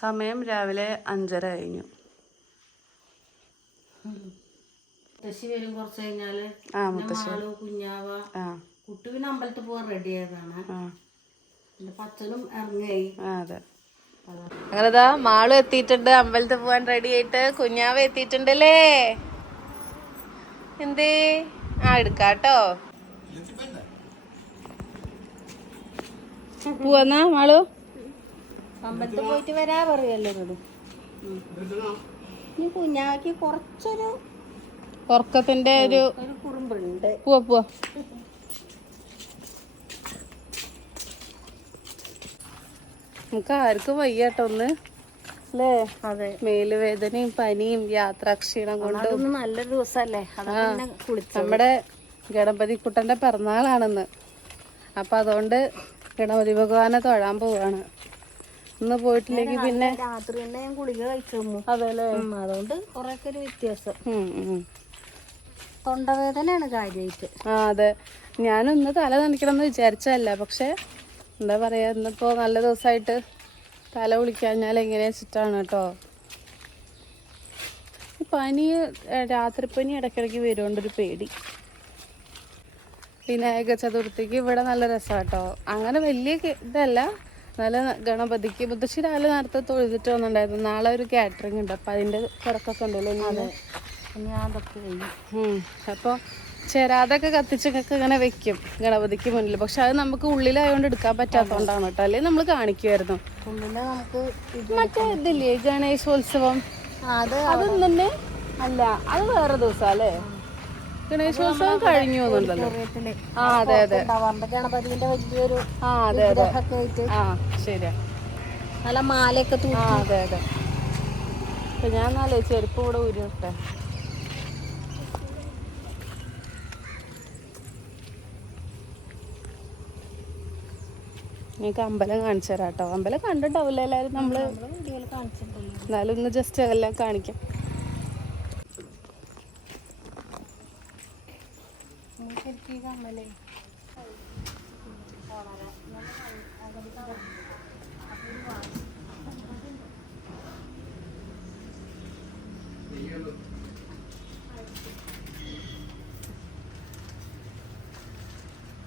സമയം രാവിലെ അഞ്ചര കഴിഞ്ഞു. മുത്തശ്ശി വരും കുറച്ച് കഴിഞ്ഞാൽ ആ പിന്നെ മുത്തശ്ശി. മാളു കുഞ്ഞാവ. കുട്ടി പിന്നെ അമ്പലത്തിൽ പോകാൻ റെഡി ആയതാണ്. പച്ചനും അതെ. അങ്ങനെതാ മാളു എത്തിയിട്ടുണ്ട് അമ്പലത്തിൽ പോവാൻ റെഡി ആയിട്ട്. കുഞ്ഞാവ എത്തിയിട്ടുണ്ടല്ലേ? എന്തേ? ആ എടുക്കാട്ടോ. പോവാന്നാ മാളു? അമ്പലത്തിൽ പോയിട്ട് വരാ പറയല്ലോ എന്നോട് ഇനി കുഞ്ഞാക്ക് കുറച്ചൊരു ഉറക്കത്തിന്റെ ഒരു കുറുമ്പുണ്ട്. പോവാ പോവാ നമുക്ക് ആർക്കും വയ്യാട്ടോ ഒന്ന്. അല്ലേ? അതെ. മേൽ വേദനയും പനിയും യാത്രാക്ഷീണം കൊണ്ടും. നല്ലൊരു ദിവസല്ലേ? നമ്മുടെ ഗണപതി കുട്ടന്റെ പിറന്നാളാണെന്ന്. അപ്പൊ അതുകൊണ്ട് ഗണപതി ഭഗവാനെ തൊഴാൻ പോവാണ്. ഇന്ന് പോയിട്ടില്ലെങ്കിൽ പിന്നെ രാത്രി തന്നെ ഞാൻ ഗുളിക കഴിച്ചു അതെല്ലേ? അതുകൊണ്ട് കുറെയൊക്കെ ഒരു വ്യത്യാസം. തൊണ്ടവേദനയാണ് കാര്യമായിട്ട് ആ അതെ. ഞാനൊന്ന് തല നനയ്ക്കണമെന്ന് വിചാരിച്ചതല്ല. പക്ഷെ എന്താ പറയാ ഇന്നിപ്പോ നല്ല ദിവസമായിട്ട് തല കുളിക്കാഞ്ഞാൽ എങ്ങനെയാ വെച്ചിട്ടാണ് കേട്ടോ? പനി രാത്രിപ്പനി ഇടയ്ക്കിടയ്ക്ക് വരുകൊണ്ടൊരു പേടി. വിനായക ചതുർത്ഥിക്ക് ഇവിടെ നല്ല രസമാണ് കേട്ടോ. അങ്ങനെ വലിയ ഇതല്ല. നല്ല ഗണപതിക്ക് മുത്തശ്ശി രാവിലെ നേരത്തെ തൊഴുതിട്ട് വന്നിട്ടുണ്ടായിരുന്നു. നാളെ ഒരു കാറ്ററിംഗ് ഉണ്ട്. അപ്പം അതിന്റെ തിരക്കൊക്കെ ഉണ്ടല്ലോ ഇന്ന്. അതൊക്കെ. അപ്പോൾ ചേരാതൊക്കെ കത്തിച്ചൊക്കെ ഇങ്ങനെ വെക്കും ഗണപതിക്ക് മുന്നിൽ. പക്ഷെ അത് നമുക്ക് ഉള്ളിലായതുകൊണ്ട് എടുക്കാൻ പറ്റാത്തതുകൊണ്ടാണ് കേട്ടോ. അല്ലെങ്കിൽ നമ്മൾ കാണിക്കുമായിരുന്നു മറ്റേ ഇതില്ലേ ഗണേശോത്സവം? അത് അതൊന്നും തന്നെ അല്ല. അത് വേറെ ദിവസം അല്ലേ? ഗണേശോത്സവം കഴിഞ്ഞു എന്നുണ്ടല്ലോ. ആ അതെ അതെ. ഗണപതിന്റെ വലിയൊരു ആ അതെ അതെ. ആ ശരിയാ. നല്ല മാലയൊക്കെ ആ അതെ അതെ. അപ്പൊ ഞാൻ എന്നാലേ ചെരുപ്പ് കൂടെ ഉരുട്ടെ നിങ്ങൾക്ക് അമ്പലം കാണിച്ചു തരാം കേട്ടോ. അമ്പലം കണ്ടിട്ടാവില്ല എല്ലാവരും നമ്മൾ. എന്നാലും ഒന്ന് ജസ്റ്റ് എല്ലാം കാണിക്കാം.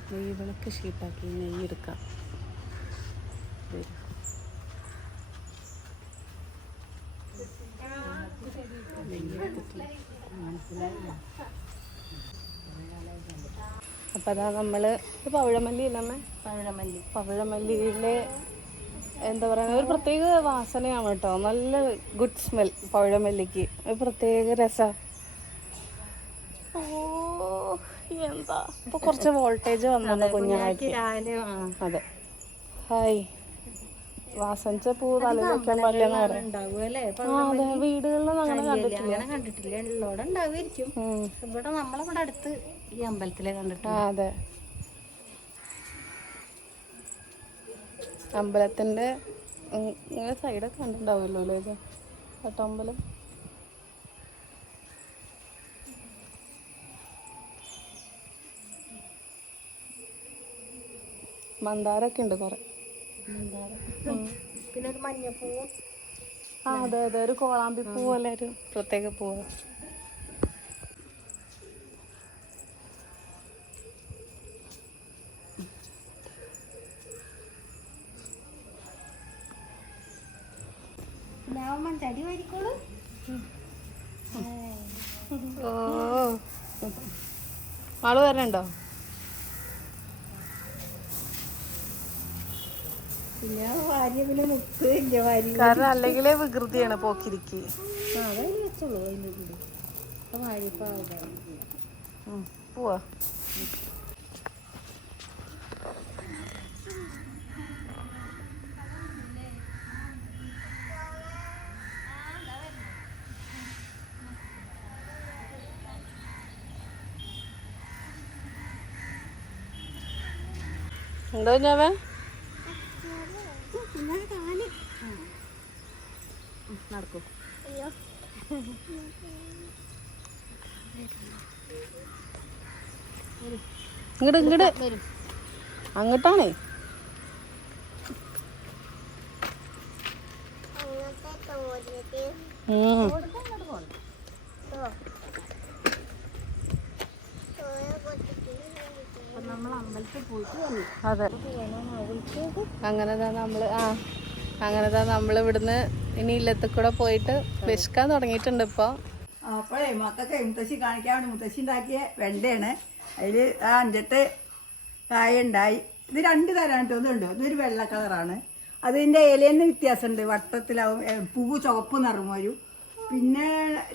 നെയ്യ് വിളക്ക് ഷീട്ടാക്കി നെയ്യ് എടുക്കാം വരൂ. അപ്പൊ അതാ നമ്മൾ പവിഴമല്ലി ഇല്ലമ്മേ പവിഴമല്ലി. പവിഴമല്ലിയിലെ എന്താ പറയുക ഒരു പ്രത്യേക വാസനയാണ് കേട്ടോ. നല്ല ഗുഡ് സ്മെൽ പവിഴമല്ലിക്ക്. ഒരു പ്രത്യേക രസ. ഓ എന്താ? ഇപ്പൊ കുറച്ച് വോൾട്ടേജ് വന്നത് കുഞ്ഞാക്കി അതെ. ഹായ്. വാസനിച്ച പൂ തലയിലൊക്കെ പാടില്ലെന്ന് പറയാം. അതെ. വീടുകളിലൊന്നും അങ്ങനെ കണ്ടിട്ടില്ല. ഇവിടെ നമ്മളിവിടെ അടുത്ത് ഈ അമ്പലത്തിലെ കണ്ടിട്ട് ആ അതെ. ഇങ്ങനെ സൈഡൊക്കെ കണ്ടിട്ടുണ്ടാവുമല്ലോ അല്ലേ ഇത്? മന്ദാരൊക്കെ ഉണ്ട് കുറെ. പിന്നെ ഒരു മഞ്ഞപ്പൂവും. ആ അതെ അതെ. ഒരു കോളാമ്പി പൂ പോലെ ഒരു പ്രത്യേക പൂവ് ഞാൻ തടി വരിക്കോളൂ ഓ. ആൾ വരണുണ്ടോ? കാരണം അല്ലെങ്കിലേ വികൃതിയാണ് പോക്കിരിക്ക്. പാവം. എന്തോ ഞാവ നടക്കൂ. ഇങ്ങോട്ട് ഇങ്ങോട്ട് അങ്ങോട്ടാണേ. ഉം. നമ്മൾ അമ്പലത്തിൽ പോയിട്ട് വന്നു അതെ. അങ്ങനെ നമ്മൾ ആ അങ്ങനെ നമ്മൾ ഇവിടുന്ന് ഇനി ഇല്ലത്തിൽ കൂടെ പോയിട്ട് വിശക്കാൻ തുടങ്ങിയിട്ടുണ്ട് ഇപ്പൊ. അപ്പോഴേ മക്കൾക്ക് മുത്തശ്ശി കാണിക്കാൻ വേണ്ടി മുത്തശ്ശി ഉണ്ടാക്കിയ വെണ്ടയാണ്. അതിൽ ആ അഞ്ചെട്ട് കായ ഉണ്ടായി. ഇത് രണ്ട് തരാണ് ഉണ്ട് ഇതുണ്ട്. ഇതൊരു വെള്ള കളറാണ്. അതിന്റെ ഇലേന്ന് വ്യത്യാസമുണ്ട്. വട്ടത്തിലാവും പൂവ് ചുവപ്പ് നിറഞ്ഞു വരും പിന്നെ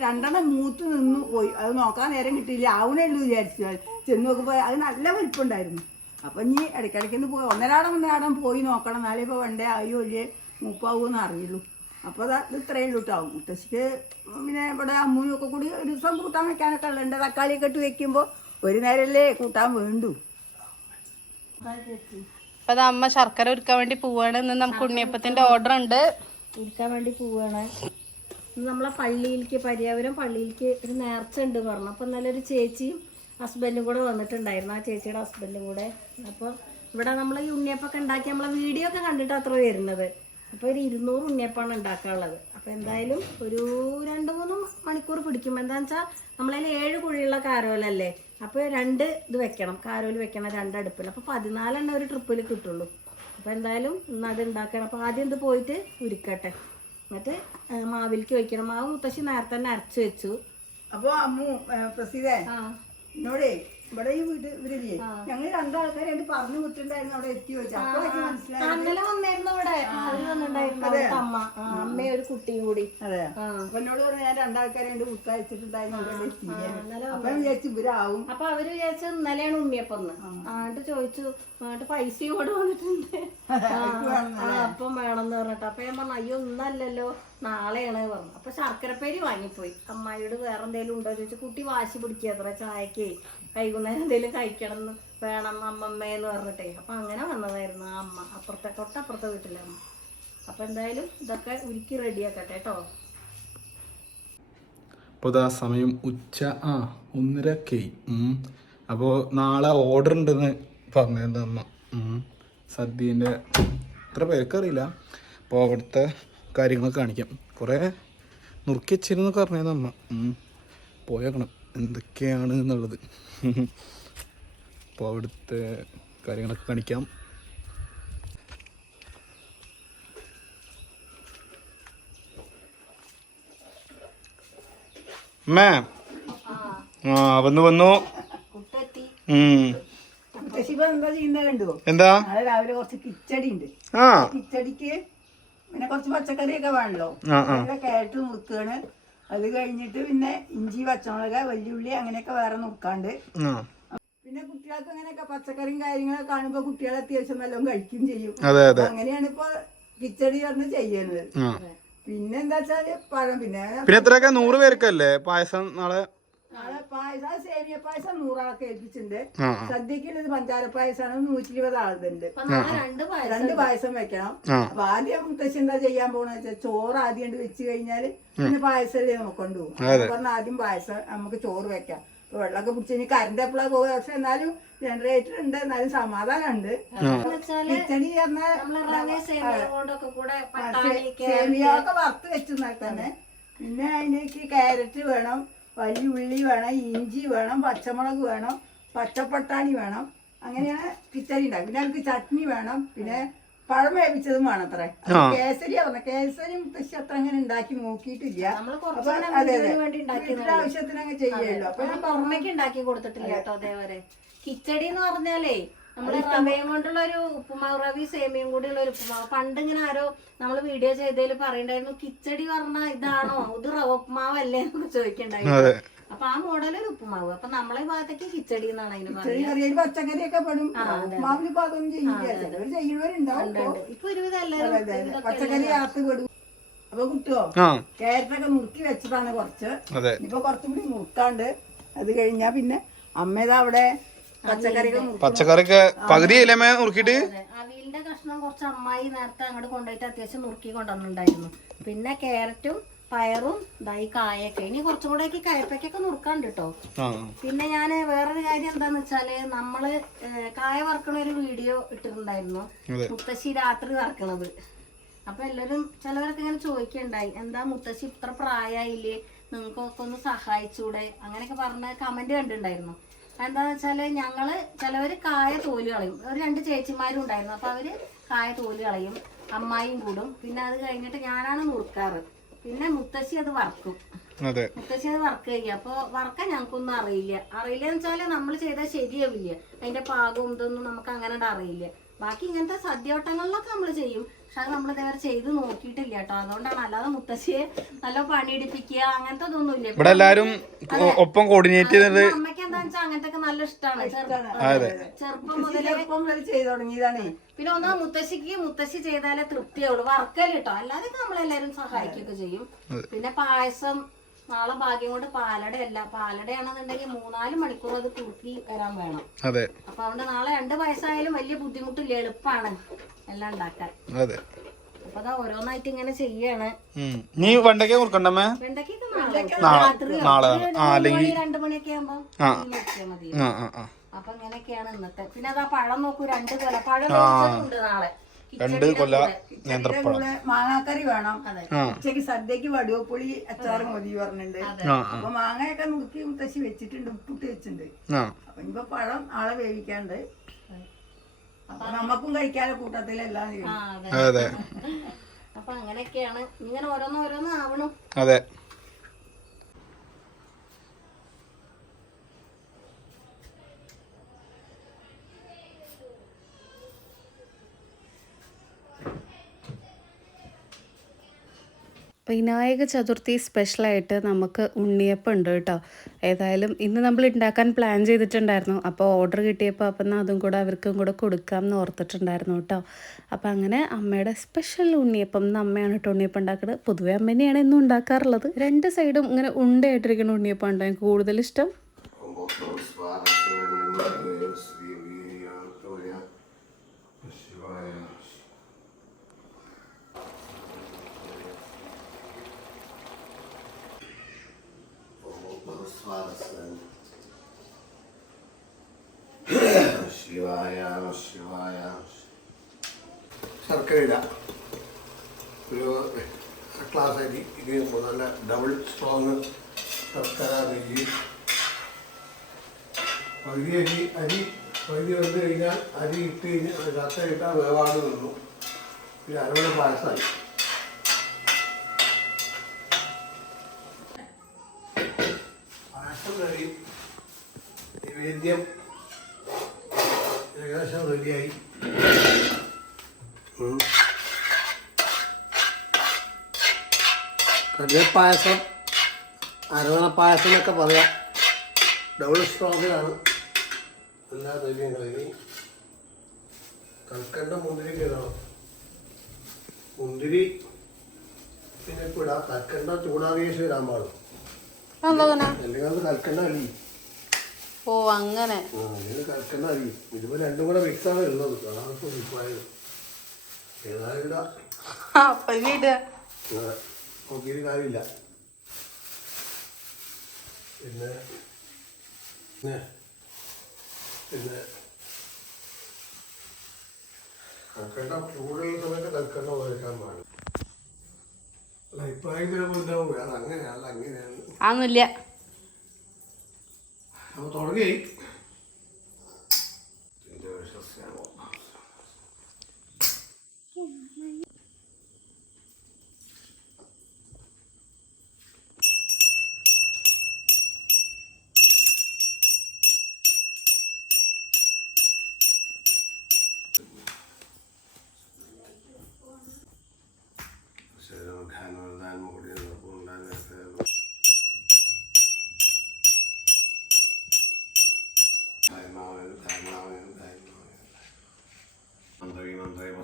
രണ്ടെണ്ണം മൂത്ത് നിന്നു പോയി. അത് നോക്കാൻ നേരം കിട്ടിയില്ല. ആവണേ ഉള്ളൂ വിചാരിച്ചു ചെന്ന് നോക്കുമ്പോൾ അത് നല്ല വലിപ്പുണ്ടായിരുന്നു. അപ്പം ഇനി ഇടയ്ക്കിടയ്ക്ക് പോയി. ഒന്നരാടം ഒന്നരാടം പോയി നോക്കണം. എന്നാലേ ഇപ്പോൾ വേണ്ടേ ആയോ ഇല്ലേ മൂപ്പാവൂന്ന് അറിയുള്ളൂ. അപ്പോൾ അത് ഇത്രയേ ഇത്രയും കേട്ടോ മുത്തശ്ശിക്ക് പിന്നെ ഇവിടെ അമ്മൂനും ഒക്കെ കൂടി ഒരു ദിവസം കൂട്ടാൻ വെക്കാനൊക്കെ തക്കാളി തക്കാളിയൊക്കെ ഇട്ട് വെക്കുമ്പോൾ ഒരു നേരമല്ലേ കൂട്ടാൻ വേണ്ടു. അപ്പൊ അത് അമ്മ ശർക്കര ഒരുക്കാൻ വേണ്ടി പോവാണ്. ഇന്ന് നമുക്ക് ഉണ്ണിയപ്പത്തിന്റെ ഓർഡർ ഉണ്ട്. ഒരുക്കാൻ വേണ്ടി പോവാണ്. നമ്മളെ പള്ളിയിലേക്ക് പരിയാപുരം പള്ളിയിലേക്ക് ഒരു നേർച്ച ഉണ്ട് പറഞ്ഞു. അപ്പോൾ നല്ലൊരു ചേച്ചിയും ഹസ്ബൻഡും കൂടെ വന്നിട്ടുണ്ടായിരുന്നു. ആ ചേച്ചിയുടെ ഹസ്ബൻഡും കൂടെ. അപ്പോൾ ഇവിടെ നമ്മൾ ഈ ഉണ്ണിയപ്പൊക്കെ ഉണ്ടാക്കി നമ്മളെ വീഡിയോ ഒക്കെ കണ്ടിട്ട് അത്ര വരുന്നത്. അപ്പോൾ ഒരു ഇരുന്നൂറ് ഉണ്ണിയപ്പമാണ് ഉണ്ടാക്കാനുള്ളത്. അപ്പോൾ എന്തായാലും ഒരു രണ്ട് മൂന്ന് മണിക്കൂർ പിടിക്കും എന്താണെന്ന് വെച്ചാൽ നമ്മളതിൽ ഏഴ് കുഴിയുള്ള കാരോലല്ലേ അപ്പോൾ രണ്ട് ഇത് വെക്കണം. കാരോൽ വെക്കണം രണ്ട് അടുപ്പിൽ. അപ്പോൾ പതിനാലെണ്ണം ഒരു ട്രിപ്പിൽ കിട്ടുള്ളൂ. അപ്പോൾ എന്തായാലും ഇന്ന് അത് ഉണ്ടാക്കണം. അപ്പോൾ ആദ്യം ഇത് പോയിട്ട് ഉരുക്കട്ടെ. എന്നിട്ട് മാവിലേക്ക് വയ്ക്കണം. മാവ് മുത്തശ്ശി നേരത്തെ തന്നെ അരച്ചു വെച്ചു. അപ്പോൾ അമ്മു പ്രസീതേ എന്നോടേ ഇവിടെ ഈ വീട് ഇവരില്ലേ ഞങ്ങൾ രണ്ടാൾക്കാരെ പറഞ്ഞു വിട്ടിണ്ടായിരുന്നു അവിടെ എത്തി അപ്പോൾ എനിക്ക് മനസ്സിലായി ഇവിടെ ഒരു കുട്ടിയും കൂടി. അതെ. അപ്പൊ എന്നോട് പറഞ്ഞു ഞാൻ രണ്ടാൾക്കാരെ ആയിട്ട് വിട്ടയച്ചിട്ടുണ്ടായിരുന്നു അവിടെ എത്തിയത് അപ്പം വിചാരിച്ചു ഇവരാവും. അപ്പൊ അവർ വിചാരിച്ച ഇന്നലെയാണ് ഉണ്ണിയപ്പം ആട്ട് ചോദിച്ചു എന്നിട്ട് പൈസയും കൂടെ വന്നിട്ടുണ്ട്. അപ്പം വേണമെന്ന് പറഞ്ഞിട്ട്. അപ്പൊ ഞാൻ പറഞ്ഞു അയ്യോ ഇന്നല്ലല്ലോ നാളെയാണ് പറഞ്ഞു. അപ്പൊ ശർക്കരപ്പേരി വാങ്ങിപ്പോയി. അമ്മായിയോട് വേറെ എന്തെങ്കിലും ഉണ്ടോ ചോദിച്ചു കുട്ടി വാശി പിടിക്കുക അത്ര ചായക്ക് വൈകുന്നേരം എന്തെങ്കിലും കഴിക്കണം എന്ന് വേണം അമ്മമ്മേന്ന് പറഞ്ഞിട്ടേ. അപ്പം അങ്ങനെ വന്നതായിരുന്നു ആ അമ്മ. അപ്പുറത്തെ തൊട്ടപ്പുറത്തെ വീട്ടിലെ അമ്മ അപ്പൊ എന്തായാലും ഇതൊക്കെ ഉരുക്കി റെഡിയാക്കട്ടെ കേട്ടോ. അപ്പോൾ ഇതാ സമയം ഉച്ച ആ ഒന്നര കെ അപ്പോൾ നാളെ ഓർഡർ ഉണ്ടെന്ന് പറഞ്ഞത് അമ്മ. സദ്യന്റെ എത്ര പേർക്കറിയില്ല അപ്പോൾ അവിടുത്തെ കാര്യങ്ങൾ കാണിക്കാം. കുറേ നുറുക്കി പറഞ്ഞതമ്മ പറഞ്ഞത് അമ്മ. പോയേക്കണം. എന്തൊക്കെയാണ് എന്നുള്ളത്. അപ്പോൾ അവിടുത്തെ കാര്യങ്ങളൊക്കെ കാണിക്കാം. മാം ആ വന്നു വന്നു. എന്താ രാവിലെ കുറച്ച് കിച്ചടി ഉണ്ട്. കിച്ചടിക്ക് പിന്നെ കുറച്ച് പച്ചക്കറിയൊക്കെ വേണല്ലോ. ക്യാരറ്റ് നുറുക്കാണ് അത് കഴിഞ്ഞിട്ട് പിന്നെ ഇഞ്ചി പച്ചമുളക് വലിയുള്ളി അങ്ങനെയൊക്കെ വേറെ നോക്കാണ്ട്. പിന്നെ കുട്ടികൾക്ക് അങ്ങനെയൊക്കെ പച്ചക്കറിയും കാര്യങ്ങളൊക്കെ കാണുമ്പോ കുട്ടികൾ അത്യാവശ്യം നല്ലോണം കഴിക്കും ചെയ്യും. അങ്ങനെയാണ് ഇപ്പൊ കിച്ചടി പറഞ്ഞ് ചെയ്യുന്നത്. പിന്നെന്താച്ചാൽ വെച്ചാൽ പഴം പിന്നെ പിന്നെ എത്രയൊക്കെ? നൂറ് പേർക്കല്ലേ? പായസം നാളെ നാളെ പായസം സേമിയ പായസം നൂറാളൊക്കെ ഏൽപ്പിച്ചിട്ടുണ്ട്. സദ്യക്കുള്ളത് പഞ്ചാര പായസമാണ് നൂറ്റി ഇരുപത് ആളുണ്ട് രണ്ട് പായസം വെക്കണം. അപ്പൊ ആദ്യം മുത്തശ്ശി എന്താ ചെയ്യാൻ പോണെന്ന് വെച്ചാൽ ചോറ് ആദ്യം കണ്ട് വെച്ച് കഴിഞ്ഞാൽ പിന്നെ പായസമല്ലേ നമുക്ക് കൊണ്ടുപോകും പറഞ്ഞ ആദ്യം പായസം നമുക്ക് ചോറ് വെക്കാം. ഇപ്പൊ വെള്ളമൊക്കെ പിടിച്ച് ഇനി കറണ്ട് എപ്പോഴാ പോകുക പക്ഷെ എന്നാലും ജനറേറ്റർ ഉണ്ട് എന്നാലും സമാധാനം ഉണ്ട്. കിച്ചടി സേമിയ കൊണ്ടൊക്കെ കൂടെ പട്ടാണി സേമിയൊക്കെ വറുത്ത് വെച്ചെന്നാൽ തന്നെ പിന്നെ അതിലേക്ക് ക്യാരറ്റ് വേണം. വലിയ ഉള്ളി വേണം ഇഞ്ചി വേണം പച്ചമുളക് വേണം പച്ചപ്പട്ടാണി വേണം. അങ്ങനെയാണ് കിച്ചടി ഉണ്ടാക്കും പിന്നെ എനിക്ക് ചട്നി വേണം പിന്നെ പഴം വേവിച്ചതും വേണം അത്ര. കേസരി പറഞ്ഞ. കേസരി മുത്തശ്ശി അത്ര അങ്ങനെ ഉണ്ടാക്കി നോക്കിയിട്ടില്ല. ആവശ്യത്തിന് അങ്ങ് ചെയ്യല്ലോ അപ്പൊ ഞാൻ പുറമേക്ക് ഉണ്ടാക്കി കൊടുത്തിട്ടില്ല കേട്ടോ അതേവരെ കിച്ചടി എന്ന് പറഞ്ഞാലേ നമ്മൾ റവയും കൊണ്ടുള്ള ഒരു ഉപ്പുമാവ് റവി സേമിയും കൂടി ഉള്ള ഒരു ഉപ്പുമാവ്. പണ്ട് ഇങ്ങനെ ആരോ നമ്മൾ വീഡിയോ ചെയ്തതിൽ പറയണ്ടായിരുന്നു കിച്ചടി പറഞ്ഞ ഇതാണോ? ഇത് റവ ഉപ്പുമാവല്ലേ? എന്നൊക്കെ ചോദിക്കണ്ടായിരുന്നു. അപ്പൊ ആ മോഡൽ ഒരു ഉപ്പുമാവ്. അപ്പൊ നമ്മളെ ഭാഗത്തേക്ക് കിച്ചടി എന്നാണ് അതിന് കറിയിൽ പച്ചക്കറിയൊക്കെ പെടും. പാകം ചെയ്യുന്നവരുണ്ടാവും ഇപ്പൊ. ഇപ്പൊ ഒരുവിധം എല്ലാവരും അതെ, അതെ. പച്ചക്കറി ആത്ത് പെടും. അപ്പൊ കുട്ടിയോ ക്യാരറ്റൊക്കെ നുറുക്കി വെച്ചതാണ് കുറച്ച്. ഇപ്പൊ കുറച്ചും കൂടി നുറുക്കാണ്ട് അത് കഴിഞ്ഞാ പിന്നെ അമ്മേതാ അവിടെ പച്ചക്കറിയൊക്കെ പകുതി ഇലമേ നുറുക്കിട്ട് അവിയലിന്റെ കഷ്ണം കുറച്ച് അമ്മായി നേരത്തെ അങ്ങോട്ട് കൊണ്ടുപോയിട്ട് അത്യാവശ്യം നുറുക്കി കൊണ്ടുവന്നിട്ടുണ്ടായിരുന്നു. പിന്നെ കാരറ്റും പയറും ഇതായി കായൊക്കെ. ഇനി കുറച്ചും കൂടെ കയപ്പയ്ക്കൊക്കെ നുറുക്കാണ്ട് കേട്ടോ. പിന്നെ ഞാൻ വേറൊരു കാര്യം എന്താന്ന് വെച്ചാൽ നമ്മൾ കായ വറക്കണ ഒരു വീഡിയോ ഇട്ടിട്ടുണ്ടായിരുന്നു. മുത്തശ്ശി രാത്രി വറക്കണത്. അപ്പൊ എല്ലാരും ചിലവരൊക്കെ ഇങ്ങനെ ചോദിക്കണ്ടായി എന്താ മുത്തശ്ശി ഇത്ര പ്രായമായില്ലേ നിങ്ങൾക്കൊക്കെ ഒന്ന് സഹായിച്ചൂടെ? അങ്ങനെയൊക്കെ പറഞ്ഞ കമന്റ് കണ്ടിട്ടുണ്ടായിരുന്നു. എന്താന്ന് വെച്ചാൽ ഞങ്ങൾ ചിലവര് കായ തോൽ കളയും. ഒരു രണ്ട് ചേച്ചിമാരും ഉണ്ടായിരുന്നു. അപ്പൊ അവർ കായ തോൽ കളയും. അമ്മായിയും കൂടും. പിന്നെ അത് കഴിഞ്ഞിട്ട് ഞാനാണ് നുറുക്കാറ്. പിന്നെ മുത്തശ്ശി അത് വറക്കും. മുത്തശ്ശി അത് വർക്ക് ചെയ്യുക അപ്പൊ വറക്കാൻ ഞങ്ങൾക്കൊന്നും അറിയില്ല. അറിയില്ല എന്ന് വെച്ചാൽ നമ്മൾ ചെയ്താൽ ശരിയാവില്ല. അതിന്റെ പാകവും ഇതൊന്നും നമുക്ക് അങ്ങനെ അറിയില്ല. ബാക്കി ഇങ്ങനത്തെ സദ്യവട്ടങ്ങളിലൊക്കെ നമ്മൾ ചെയ്യും. പക്ഷെ അത് നമ്മൾ ഇതേവരെ ചെയ്ത് നോക്കിയിട്ടില്ല കേട്ടോ. അതുകൊണ്ടാണ് അല്ലാതെ മുത്തശ്ശിയെ നല്ല പണിയെടുപ്പിക്കുക അങ്ങനത്തെ ഇതൊന്നും ഇല്ല ഇവിടെ എല്ലാരും ഒപ്പം കോർഡിനേറ്റ് എന്താന്ന് വെച്ചാൽ അങ്ങനത്തെ നല്ല ഇഷ്ടമാണ് അതെ. ചെറുപ്പം മുതലേ ഇപ്പം മുതൽ ചെയ്തു തുടങ്ങിയതാണേ പിന്നെ ഒന്നാ മുത്തശ്ശിക്ക് മുത്തശ്ശി ചെയ്താലേ തൃപ്തിയുള്ളൂ വർക്കൽ കേട്ടോ അല്ലാതെ നമ്മളെല്ലാരും സഹായിക്കുകയൊക്കെ ചെയ്യും. പിന്നെ പായസം നാളെ ഭാഗ്യം കൊണ്ട് പാലട അല്ല. പാലടയാണെന്നുണ്ടെങ്കിൽ മൂന്നാൽ മണിക്കൂർ അത് കുറുക്കി വരാൻ വേണം. അതെ. അപ്പൊ അതുകൊണ്ട് നാളെ രണ്ട് വയസ്സായാലും വലിയ ബുദ്ധിമുട്ടില്ല. എളുപ്പമാണ് എല്ലാം ഉണ്ടാക്കാൻ. അതെ. അപ്പൊ അതാ ഓരോന്നായിട്ട് ഇങ്ങനെ ചെയ്യാണ്. നീ വണ്ടൊക്കെ കൊടുക്കണ്ടമ്മേ വെണ്ടയ്ക്കൊക്കെ നാളെ നാളെ ആ അല്ലെങ്കിൽ രണ്ട് മണിയൊക്കെ ആകുമ്പോ ആ. മതി. ആ ആ ആ. അപ്പൊ ഇങ്ങനെയൊക്കെയാണ് ഇന്നത്തെ. പിന്നെ അതാ പഴം നോക്കൂ രണ്ട് കൊല പഴം നാളെ. രണ്ട് കൊല്ല നേന്ത്രപ്പഴം. മാങ്ങാക്കറി വേണം. ഉച്ചയ്ക്ക് സദ്യക്ക് വടുവപ്പുളി അച്ചാറ് മതി പറഞ്ഞിട്ടുണ്ട്. അപ്പൊ മാങ്ങയൊക്കെ നുറുക്കി മുത്തശ്ശി വെച്ചിട്ടുണ്ട് ഉപ്പിട്ട് വെച്ചിട്ടുണ്ട്. അപ്പൊ ഇനിയിപ്പോ പഴം ആളെ വേവിക്കാണ്ട്. അപ്പൊ നമുക്കും കഴിക്കാതെ കൂട്ടത്തിലെല്ലാം അതെ അപ്പൊ അങ്ങനെയൊക്കെയാണ്. ഇങ്ങനെ ഓരോന്നോരോന്നാവണം ആവണം. അതെ. വിനായക ചതുർത്ഥി സ്പെഷ്യലായിട്ട് നമുക്ക് ഉണ്ണിയപ്പം ഉണ്ട് കേട്ടോ. ഏതായാലും ഇന്ന് നമ്മൾ ഉണ്ടാക്കാൻ പ്ലാൻ ചെയ്തിട്ടുണ്ടായിരുന്നു. അപ്പോൾ ഓർഡർ കിട്ടിയപ്പോൾ അപ്പം അതും കൂടെ അവർക്കും കൂടെ കൊടുക്കാം എന്ന് ഓർത്തിട്ടുണ്ടായിരുന്നു കേട്ടോ. അപ്പോൾ അങ്ങനെ അമ്മയുടെ സ്പെഷ്യൽ ഉണ്ണിയപ്പം ഇന്ന് അമ്മയാണ് കേട്ടോ ഉണ്ണിയപ്പം ഉണ്ടാക്കുന്നത് പൊതുവേ അമ്മേനെയാണ് എന്നും ഇന്നും ഉണ്ടാക്കാറുള്ളത്. രണ്ട് സൈഡും ഇങ്ങനെ ഉണ്ടയായിട്ടിരിക്കുന്ന ഉണ്ണിയപ്പം ഉണ്ടോ എനിക്ക് കൂടുതൽ ഇഷ്ടം ശിവായ ശിവായ ശർക്കരയില്ല ഒരു ക്ലാസ് അരി ഇത് നല്ല ഡബിൾ സ്ട്രോങ് ശർക്കര നെയ്യ് പകുതി അരി അരി പകുതി വന്നു കഴിഞ്ഞാൽ അരി ഇട്ട് കഴിഞ്ഞാൽ ശർക്കര ഇട്ടാൽ വേവാട് നിന്നു. പിന്നെ അരവണ പായസമായി. റെഡി നിവേദ്യം ഏകദേശം റെഡിയായി. കടലപ്പായസം അരവണ പായസം എന്നൊക്കെ പറയാം. ഡബിൾ സ്ട്രോങ്ങിലാണ് എല്ലാ ദ്രവ്യങ്ങളും ഇനി കൽക്കണ്ട മുന്തിരി ഇടണം. മുന്തിരി പിന്നെ ഇടാം. കൽക്കണ്ട ചൂടാറിയ ഇടാൻ പാടും അല്ലെങ്കിൽ അത് കൽക്കണ്ട അലി ഓ അങ്ങനെ. കാര്യമില്ല. പിന്നെ കൽക്കണ്ട ചൂടുള്ള സമയത്ത് കൽക്കണ്ട ഉപയോഗിക്കാൻ പാടില്ല അല്ല ഇപ്പം ചിലപ്പോൾ ഉണ്ടാവും അത് അങ്ങനെയാണ് അത് അങ്ങനെയാണ് അതൊന്നുമില്ല തുടങ്ങി.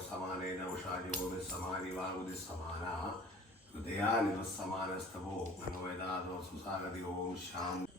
సమానైన ఉషాదివోమి సమాని వాగుది సమాన. హృదయానివ సమానస్తవో మనోవేదాదో సుసాగది ఓం శాంతి.